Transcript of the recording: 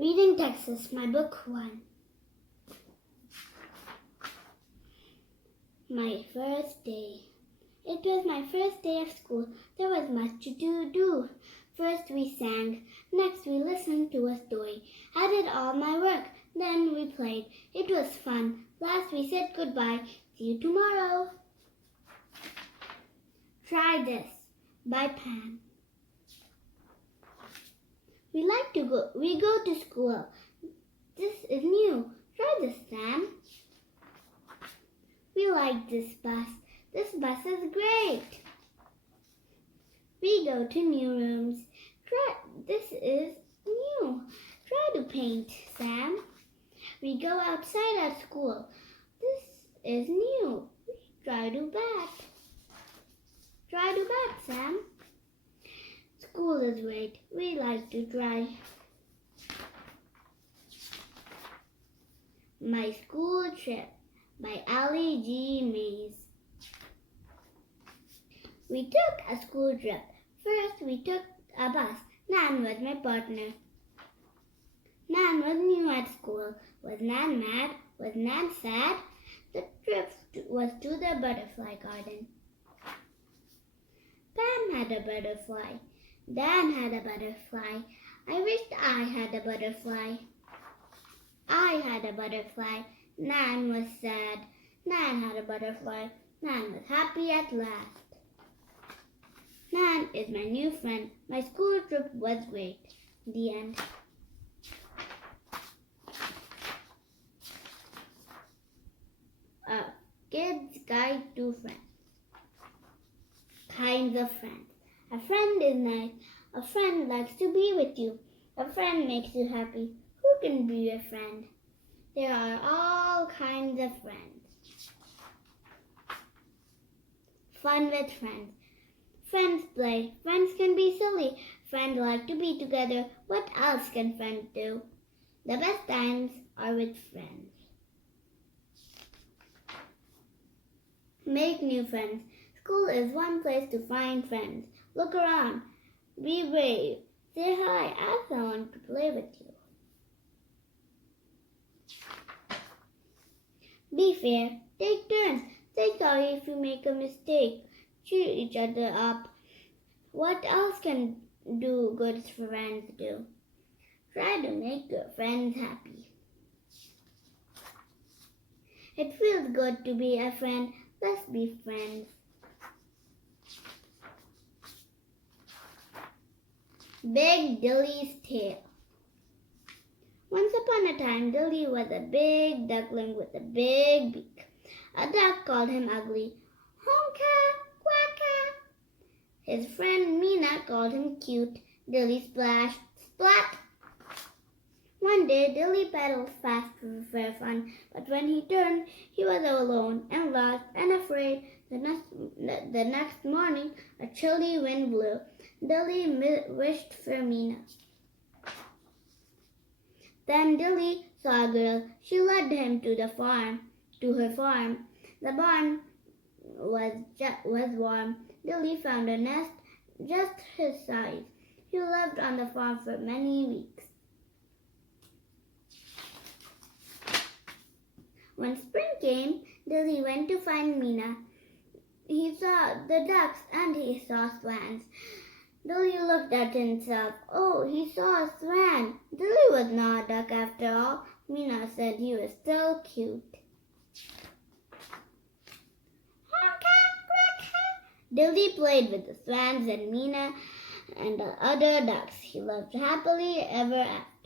Reading Texas, my book 1. My first day. It was my first day of school. There was much to do. First we sang. Next we listened to a story. I did all my work. Then we played. It was fun. Last we said goodbye. See you tomorrow. Try This by Pam. We go to school. This is new. Try this, Sam. We like this bus. This bus is great. We go to new rooms. This is new. Try to paint, Sam. We go outside at school. This is new. Try to bat. Try to bat, Sam. School is great. We like to try. My School Trip by Ali G. Mays. We took a school trip. First, we took a bus. Nan was my partner. Nan was new at school. Was Nan mad? Was Nan sad? The trip was to the butterfly garden. Pam had a butterfly. Dan had a butterfly. I wished I had a butterfly. I had a butterfly. Nan was sad. Nan had a butterfly. Nan was happy at last. Nan is my new friend. My school trip was great. The end. A Kid's Guide to Friends. Kinds of friends. A friend is nice. A friend likes to be with you. A friend makes you happy. Who can be your friend? There are all kinds of friends. Fun with friends. Friends play. Friends can be silly. Friends like to be together. What else can friends do? The best times are with friends. Make new friends. School is one place to find friends. Look around. Be brave. Say hi. Ask someone to play with you. Be fair. Take turns. Say sorry if you make a mistake. Cheer each other up. What else can good friends do? Try to make your friends happy. It feels good to be a friend. Let's be friends. Big Dilly's Tale. Once upon a time, Dilly was a big duckling with a big beak. A duck called him ugly. Honka, quacka. His friend Mina called him cute. Dilly splashed, splat. One day, Dilly paddled fast for fun, but when he turned, he was alone and lost and afraid. The next morning, a chilly wind blew. Dilly wished for Mina. Then Dilly saw a girl. She led him to her farm. The barn was warm. Dilly found a nest just his size. He lived on the farm for many weeks. When spring came, Dilly went to find Mina. He saw the ducks and he saw swans. Dilly looked at himself. Oh, he saw a swan. Dilly was not a duck after all. Mina said he was still cute. Dilly played with the swans and Mina and the other ducks. He lived happily ever after.